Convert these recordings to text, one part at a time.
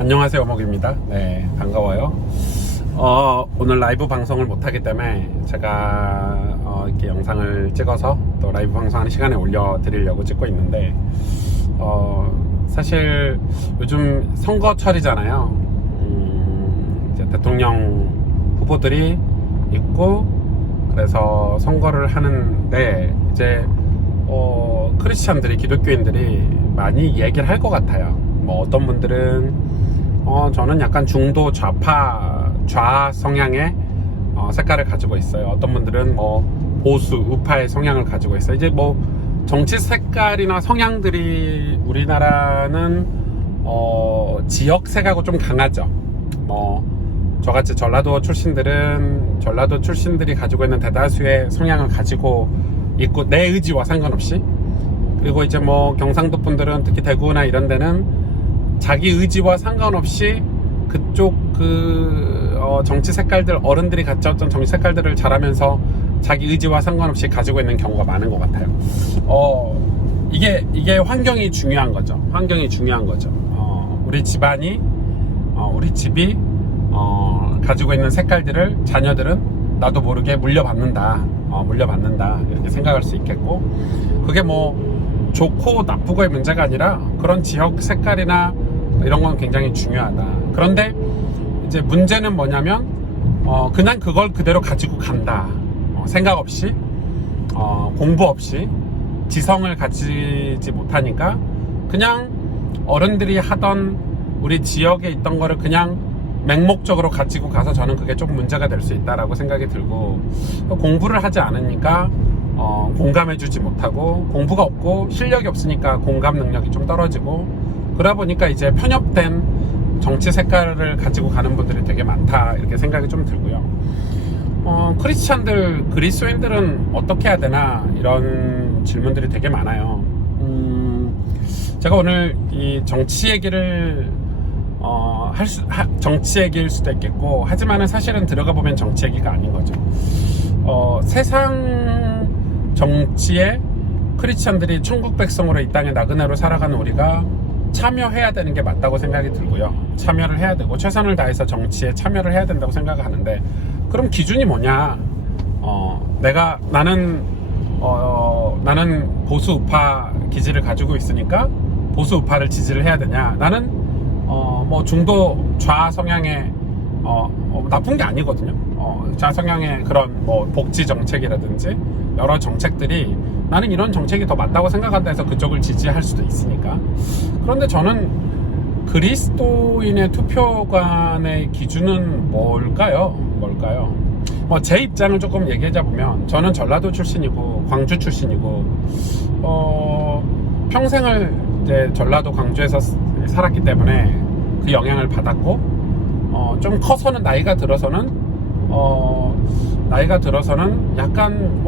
안녕하세요, 어목입니다. 네, 반가워요. 오늘 라이브 방송을 못하기 때문에 제가 이렇게 영상을 찍어서 또 라이브 방송하는 시간에 올려드리려고 찍고 있는데, 사실 요즘 선거철이잖아요. 이제 대통령 후보들이 있고, 그래서 선거를 하는데 이제 크리스찬들이, 기독교인들이 많이 얘기를 할 것 같아요. 뭐 어떤 분들은 저는 약간 중도 좌 성향의 색깔을 가지고 있어요. 어떤 분들은 뭐 보수 우파의 성향을 가지고 있어요. 이제 뭐 정치 색깔이나 성향들이 우리나라는 지역색하고 좀 강하죠. 뭐 저같이 전라도 출신들이 가지고 있는 대다수의 성향을 가지고 있고, 내 의지와 상관없이. 그리고 이제 뭐 경상도 분들은, 특히 대구나 이런 데는 자기 의지와 상관없이 그쪽 정치 색깔들, 어른들이 갖췄던 정치 색깔들을 잘하면서 자기 의지와 상관없이 가지고 있는 경우가 많은 것 같아요. 이게 환경이 중요한 거죠. 환경이 중요한 거죠. 우리 집이 가지고 있는 색깔들을 자녀들은 나도 모르게 물려받는다, 이렇게 생각할 수 있겠고, 그게 뭐 좋고 나쁘고의 문제가 아니라 그런 지역 색깔이나 이런 건 굉장히 중요하다. 그런데 이제 문제는 뭐냐면 그냥 그걸 그대로 가지고 간다. 생각 없이, 공부 없이, 지성을 가지지 못하니까 그냥 어른들이 하던 우리 지역에 있던 거를 그냥 맹목적으로 가지고 가서, 저는 그게 좀 문제가 될 수 있다라고 생각이 들고, 공부를 하지 않으니까 공감해주지 못하고, 공부가 없고 실력이 없으니까 공감 능력이 좀 떨어지고, 그러다 보니까 이제 편협된 정치 색깔을 가지고 가는 분들이 되게 많다, 이렇게 생각이 좀 들고요. 그리스도인들은 어떻게 해야 되나, 이런 질문들이 되게 많아요. 제가 오늘 이 정치 얘기를 정치 얘기일 수도 있겠고, 하지만은 사실은 들어가 보면 정치 얘기가 아닌 거죠. 세상 정치에 크리스찬들이 천국 백성으로 이 땅에 나그네로 살아가는 우리가 참여해야 되는 게 맞다고 생각이 들고요. 참여를 해야 되고, 최선을 다해서 정치에 참여를 해야 된다고 생각하는데, 그럼 기준이 뭐냐? 나는 보수 우파 기질을 가지고 있으니까 보수 우파를 지지를 해야 되냐? 나는 뭐 중도 좌 성향의 나쁜 게 아니거든요. 좌 성향의 그런 뭐 복지 정책이라든지 여러 정책들이, 나는 이런 정책이 더 맞다고 생각한다 해서 그쪽을 지지할 수도 있으니까. 그런데 저는 그리스도인의 투표관의 기준은 뭘까요? 뭐 제 입장을 조금 얘기하자 보면, 저는 전라도 출신이고 광주 출신이고, 평생을 이제 전라도 광주에서 살았기 때문에 그 영향을 받았고, 좀 커서는 나이가 들어서는 약간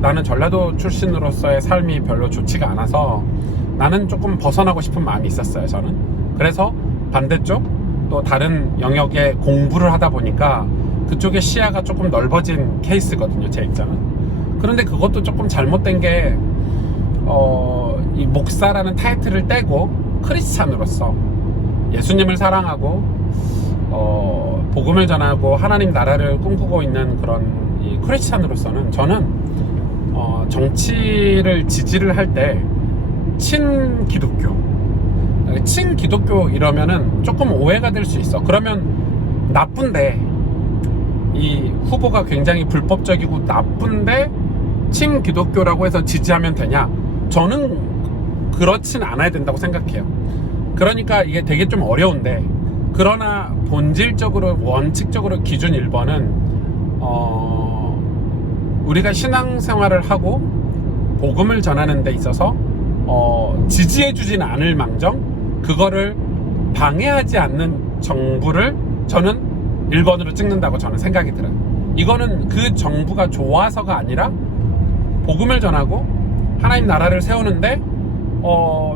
나는 전라도 출신으로서의 삶이 별로 좋지가 않아서 나는 조금 벗어나고 싶은 마음이 있었어요, 저는. 그래서 반대쪽 또 다른 영역에 공부를 하다 보니까 그쪽의 시야가 조금 넓어진 케이스거든요, 제 입장은. 그런데 그것도 조금 잘못된 게, 이 목사라는 타이틀을 떼고 크리스찬으로서 예수님을 사랑하고 복음을 전하고 하나님 나라를 꿈꾸고 있는 그런 이 크리스찬으로서는, 저는 정치를 지지를 할 때 친기독교 이러면은 조금 오해가 될 수 있어. 그러면 나쁜데, 이 후보가 굉장히 불법적이고 나쁜데 친기독교라고 해서 지지하면 되냐? 저는 그렇진 않아야 된다고 생각해요. 그러니까 이게 되게 좀 어려운데, 그러나 본질적으로, 원칙적으로 기준 1번은 우리가 신앙생활을 하고 복음을 전하는 데 있어서 지지해주진 않을 망정 그거를 방해하지 않는 정부를 저는 1번으로 찍는다고 저는 생각이 들어요. 이거는 그 정부가 좋아서가 아니라 복음을 전하고 하나님 나라를 세우는데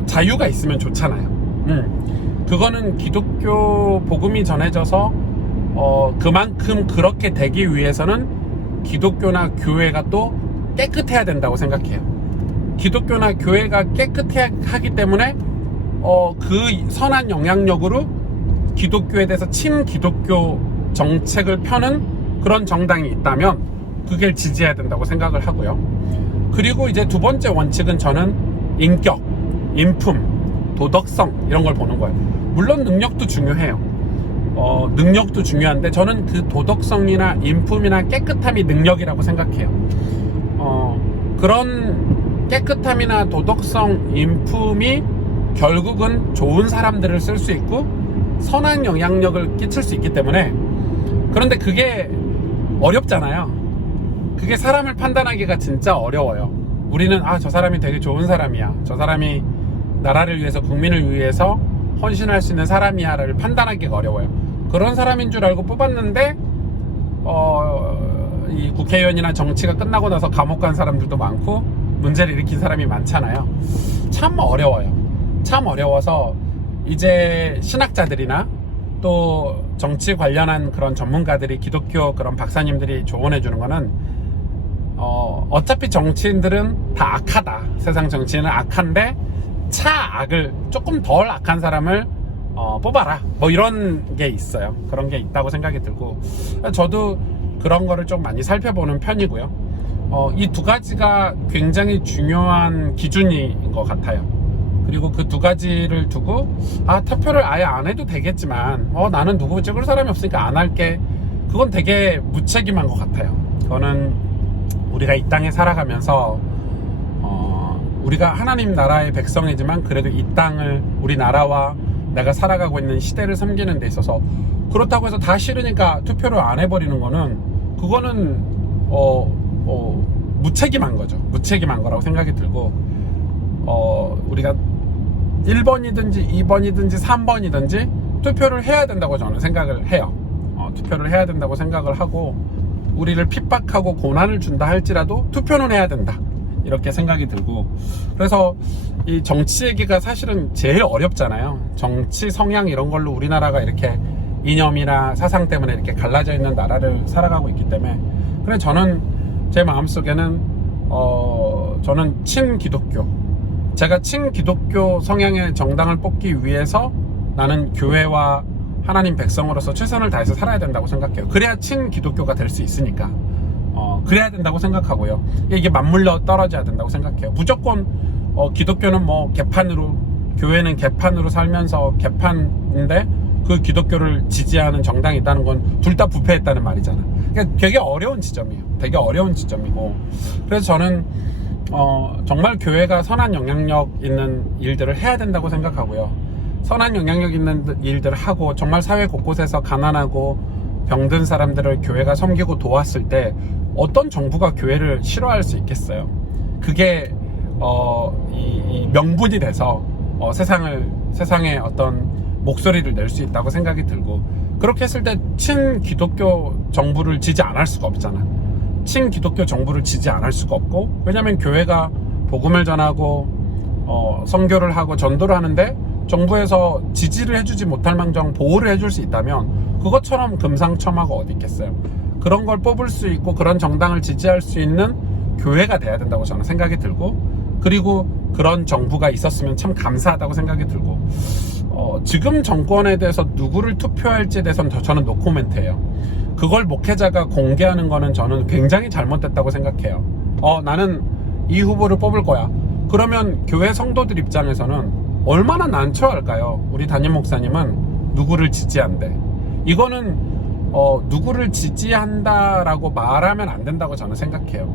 자유가 있으면 좋잖아요. 그거는 기독교 복음이 전해져서 그만큼 그렇게 되기 위해서는 기독교나 교회가 또 깨끗해야 된다고 생각해요. 기독교나 교회가 깨끗하기 때문에 그 선한 영향력으로 기독교에 대해서 친기독교 정책을 펴는 그런 정당이 있다면 그게 지지해야 된다고 생각을 하고요. 그리고 이제 두 번째 원칙은 저는 인격, 인품, 도덕성 이런 걸 보는 거예요. 물론 능력도 중요해요. 능력도 중요한데 저는 그 도덕성이나 인품이나 깨끗함이 능력이라고 생각해요. 그런 깨끗함이나 도덕성, 인품이 결국은 좋은 사람들을 쓸 수 있고 선한 영향력을 끼칠 수 있기 때문에, 그런데 그게 어렵잖아요. 그게 사람을 판단하기가 진짜 어려워요. 우리는 저 사람이 되게 좋은 사람이야, 저 사람이 나라를 위해서 국민을 위해서 헌신할 수 있는 사람이야 를 판단하기가 어려워요. 그런 사람인 줄 알고 뽑았는데 이 국회의원이나 정치가 끝나고 나서 감옥 간 사람들도 많고 문제를 일으킨 사람이 많잖아요. 참 어려워요. 참 어려워서 이제 신학자들이나 또 정치 관련한 그런 전문가들이, 기독교 그런 박사님들이 조언해 주는 거는 어차피 정치인들은 다 악하다, 세상 정치인은 악한데 차악을 조금 덜 악한 사람을 뽑아라, 뭐 이런 게 있어요. 그런 게 있다고 생각이 들고, 저도 그런 거를 좀 많이 살펴보는 편이고요. 이 두 가지가 굉장히 중요한 기준인 것 같아요. 그리고 그 두 가지를 두고 투표를 아예 안 해도 되겠지만 나는 누구 찍을 사람이 없으니까 안 할게, 그건 되게 무책임한 것 같아요. 그거는 우리가 이 땅에 살아가면서 우리가 하나님 나라의 백성이지만 그래도 이 땅을, 우리나라와 내가 살아가고 있는 시대를 섬기는 데 있어서, 그렇다고 해서 다 싫으니까 투표를 안 해버리는 거는, 그거는 무책임한 거죠. 무책임한 거라고 생각이 들고, 우리가 1번이든지 2번이든지 3번이든지 투표를 해야 된다고 저는 생각을 해요. 투표를 해야 된다고 생각을 하고, 우리를 핍박하고 고난을 준다 할지라도 투표는 해야 된다, 이렇게 생각이 들고, 그래서 이 정치 얘기가 사실은 제일 어렵잖아요. 정치 성향 이런 걸로 우리나라가 이렇게 이념이나 사상 때문에 이렇게 갈라져 있는 나라를 살아가고 있기 때문에. 그래, 저는 제 마음속에는 저는 친기독교, 제가 친기독교 성향의 정당을 뽑기 위해서 나는 교회와 하나님 백성으로서 최선을 다해서 살아야 된다고 생각해요. 그래야 친기독교가 될 수 있으니까 그래야 된다고 생각하고요. 이게 맞물려 떨어져야 된다고 생각해요. 무조건 기독교는 뭐 개판으로, 교회는 개판으로 살면서 개판인데 그 기독교를 지지하는 정당이 있다는 건 둘 다 부패했다는 말이잖아. 그러니까 되게 어려운 지점이에요. 되게 어려운 지점이고, 그래서 저는 정말 교회가 선한 영향력 있는 일들을 해야 된다고 생각하고요. 선한 영향력 있는 일들을 하고 정말 사회 곳곳에서 가난하고 병든 사람들을 교회가 섬기고 도왔을 때 어떤 정부가 교회를 싫어할 수 있겠어요. 그게 이 명분이 돼서 세상에 어떤 목소리를 낼 수 있다고 생각이 들고, 그렇게 했을 때 친기독교 정부를 지지 않을 수가 없잖아. 친기독교 정부를 지지 않을 수가 없고, 왜냐면 교회가 복음을 전하고 선교를 하고 전도를 하는데 정부에서 지지를 해주지 못할 망정 보호를 해줄 수 있다면 그것처럼 금상첨화가 어디 있겠어요. 그런 걸 뽑을 수 있고 그런 정당을 지지할 수 있는 교회가 돼야 된다고 저는 생각이 들고, 그리고 그런 정부가 있었으면 참 감사하다고 생각이 들고, 지금 정권에 대해서 누구를 투표할지에 대해서는 저는 노코멘트예요. 그걸 목회자가 공개하는 거는 저는 굉장히 잘못됐다고 생각해요. 나는 이 후보를 뽑을 거야. 그러면 교회 성도들 입장에서는 얼마나 난처할까요? 우리 담임 목사님은 누구를 지지한대. 이거는 누구를 지지한다라고 말하면 안 된다고 저는 생각해요.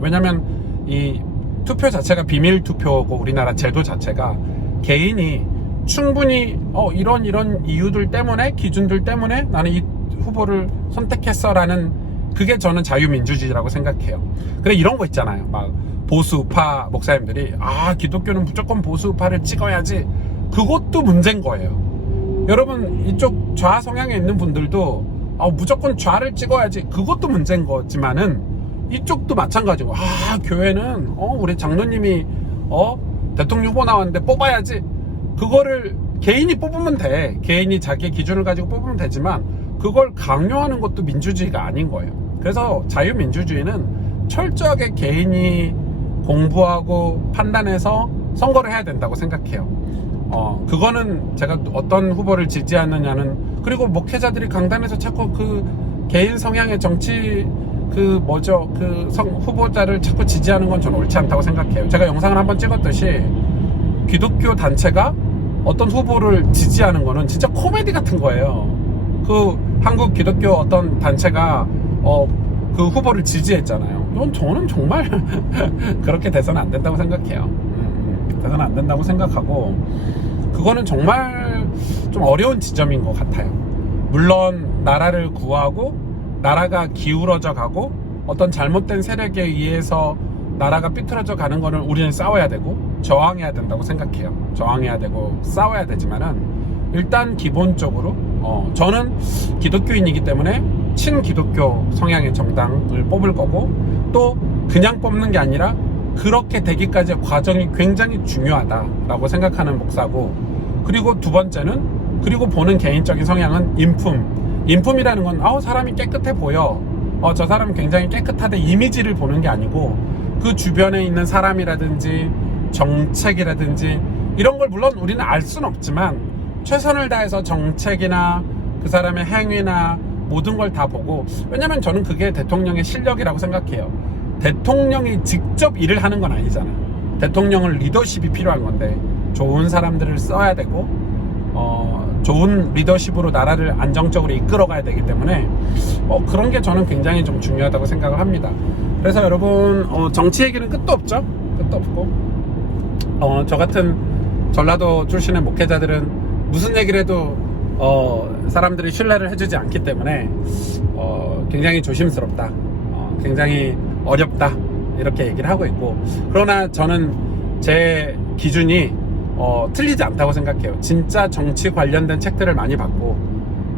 왜냐면 이 투표 자체가 비밀 투표고, 우리나라 제도 자체가 개인이 충분히 이런 이유들 때문에, 기준들 때문에 나는 이 후보를 선택했어 라는, 그게 저는 자유민주주의라고 생각해요. 그래, 이런 거 있잖아요. 막 보수우파 목사님들이 기독교는 무조건 보수우파를 찍어야지, 그것도 문제인 거예요. 여러분, 이쪽 좌 성향에 있는 분들도 무조건 좌를 찍어야지, 그것도 문제인 거지만은 이쪽도 마찬가지고, 교회는 우리 장로님이 대통령 후보 나왔는데 뽑아야지, 그거를 개인이 뽑으면 돼. 개인이 자기의 기준을 가지고 뽑으면 되지만 그걸 강요하는 것도 민주주의가 아닌 거예요. 그래서 자유민주주의는 철저하게 개인이 공부하고 판단해서 선거를 해야 된다고 생각해요. 그거는 제가 어떤 후보를 지지하느냐는, 그리고 목회자들이 강단에서 자꾸 그 개인 성향의 정치 후보자를 자꾸 지지하는 건 저는 옳지 않다고 생각해요. 제가 영상을 한번 찍었듯이 기독교 단체가 어떤 후보를 지지하는 거는 진짜 코미디 같은 거예요. 그 한국 기독교 어떤 단체가 그 후보를 지지했잖아요. 저는 정말 그렇게 돼서는 안 된다고 생각해요. 돼서는 안 된다고 생각하고, 그거는 정말 좀 어려운 지점인 것 같아요. 물론 나라를 구하고 나라가 기울어져 가고 어떤 잘못된 세력에 의해서 나라가 삐뚤어져 가는 거는 우리는 싸워야 되고 저항해야 된다고 생각해요. 저항해야 되고 싸워야 되지만은, 일단 기본적으로 저는 기독교인이기 때문에 친기독교 성향의 정당을 뽑을 거고, 또 그냥 뽑는 게 아니라 그렇게 되기까지의 과정이 굉장히 중요하다라고 생각하는 목사고, 그리고 두 번째는, 그리고 보는 개인적인 성향은 인품이라는 건 사람이 깨끗해 보여, 저 사람은 굉장히 깨끗하다, 이미지를 보는 게 아니고 그 주변에 있는 사람이라든지 정책이라든지 이런 걸 물론 우리는 알 수는 없지만 최선을 다해서 정책이나 그 사람의 행위나 모든 걸 다 보고, 왜냐면 저는 그게 대통령의 실력이라고 생각해요. 대통령이 직접 일을 하는 건 아니잖아. 대통령은 리더십이 필요한 건데 좋은 사람들을 써야 되고 좋은 리더십으로 나라를 안정적으로 이끌어가야 되기 때문에 그런 게 저는 굉장히 좀 중요하다고 생각을 합니다. 그래서 여러분, 정치 얘기는 끝도 없죠. 끝도 없고, 저 같은 전라도 출신의 목회자들은 무슨 얘기를 해도 사람들이 신뢰를 해주지 않기 때문에 굉장히 조심스럽다, 굉장히 어렵다, 이렇게 얘기를 하고 있고, 그러나 저는 제 기준이 틀리지 않다고 생각해요. 진짜 정치 관련된 책들을 많이 봤고,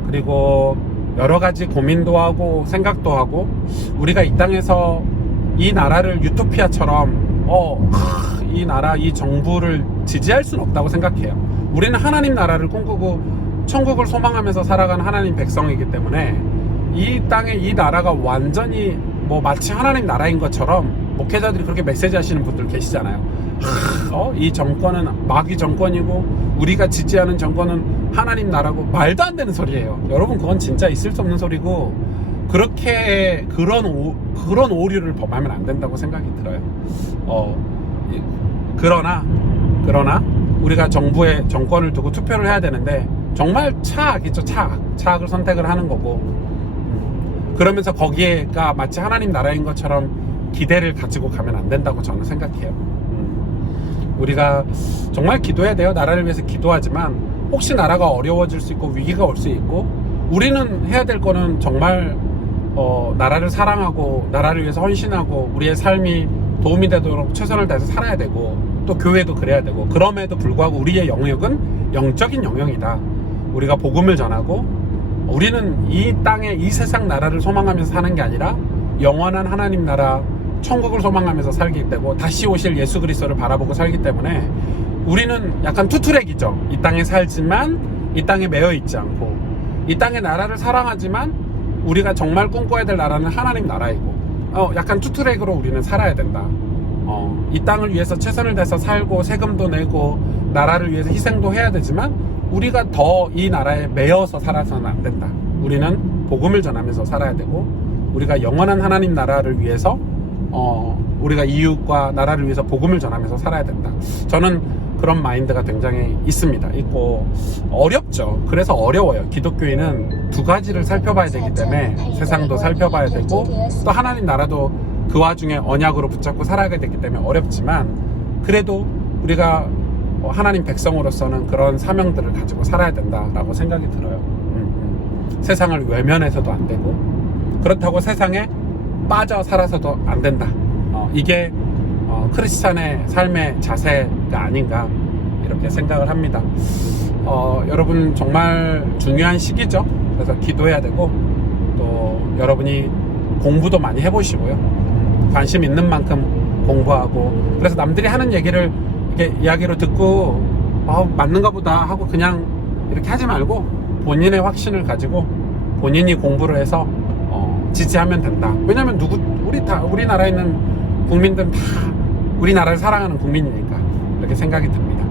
그리고 여러 가지 고민도 하고 생각도 하고, 우리가 이 땅에서 이 나라를 유토피아처럼 이 나라, 이 정부를 지지할 수는 없다고 생각해요. 우리는 하나님 나라를 꿈꾸고 천국을 소망하면서 살아가는 하나님 백성이기 때문에 이 땅에 이 나라가 완전히 마치 하나님 나라인 것처럼, 목회자들이 그렇게 메시지 하시는 분들 계시잖아요. 이 정권은 마귀 정권이고 우리가 지지하는 정권은 하나님 나라고, 말도 안 되는 소리예요. 여러분, 그건 진짜 있을 수 없는 소리고, 그렇게 그런 오류를 범하면 안 된다고 생각이 들어요. 그러나 우리가 정부의 정권을 두고 투표를 해야 되는데 정말 차악이죠. 차악을 선택을 하는 거고, 그러면서 거기에가 마치 하나님 나라인 것처럼 기대를 가지고 가면 안 된다고 저는 생각해요. 우리가 정말 기도해야 돼요. 나라를 위해서 기도하지만 혹시 나라가 어려워질 수 있고 위기가 올 수 있고, 우리는 해야 될 거는 정말 나라를 사랑하고 나라를 위해서 헌신하고 우리의 삶이 도움이 되도록 최선을 다해서 살아야 되고, 또 교회도 그래야 되고, 그럼에도 불구하고 우리의 영역은 영적인 영역이다. 우리가 복음을 전하고, 우리는 이 땅에 이 세상 나라를 소망하면서 사는 게 아니라 영원한 하나님 나라 천국을 소망하면서 살기 때문에, 다시 오실 예수 그리스도를 바라보고 살기 때문에 우리는 약간 투트랙이죠. 이 땅에 살지만 이 땅에 매여 있지 않고, 이 땅의 나라를 사랑하지만 우리가 정말 꿈꿔야 될 나라는 하나님 나라이고, 약간 투트랙으로 우리는 살아야 된다. 이 땅을 위해서 최선을 다해서 살고 세금도 내고 나라를 위해서 희생도 해야 되지만 우리가 더 이 나라에 매여서 살아서는 안 된다. 우리는 복음을 전하면서 살아야 되고, 우리가 영원한 하나님 나라를 위해서 우리가 이웃과 나라를 위해서 복음을 전하면서 살아야 된다. 저는 그런 마인드가 굉장히 있고, 어렵죠. 그래서 어려워요. 기독교인은 두 가지를 살펴봐야 되기 때문에, 세상도 살펴봐야 되고 또 하나님 나라도 그 와중에 언약으로 붙잡고 살아야 되기 때문에 어렵지만, 그래도 우리가 하나님 백성으로서는 그런 사명들을 가지고 살아야 된다라고 생각이 들어요. 세상을 외면해서도 안 되고, 그렇다고 세상에 빠져 살아서도 안 된다. 이게 크리스찬의 삶의 자세가 아닌가, 이렇게 생각을 합니다. 여러분, 정말 중요한 시기죠. 그래서 기도해야 되고, 또 여러분이 공부도 많이 해보시고요. 관심 있는 만큼 공부하고, 그래서 남들이 하는 얘기를 이렇게 이야기로 듣고 맞는가 보다 하고 그냥 이렇게 하지 말고, 본인의 확신을 가지고 본인이 공부를 해서 지지하면 된다. 왜냐면 우리나라에 있는 국민들은 다 우리나라를 사랑하는 국민이니까, 이렇게 생각이 듭니다.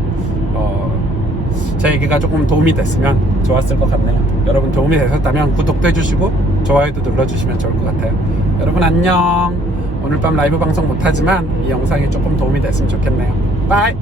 제 얘기가 조금 도움이 됐으면 좋았을 것 같네요. 여러분 도움이 되셨다면 구독도 해주시고 좋아요도 눌러주시면 좋을 것 같아요. 여러분 안녕. 오늘 밤 라이브 방송 못하지만 이 영상이 조금 도움이 됐으면 좋겠네요. 빠이.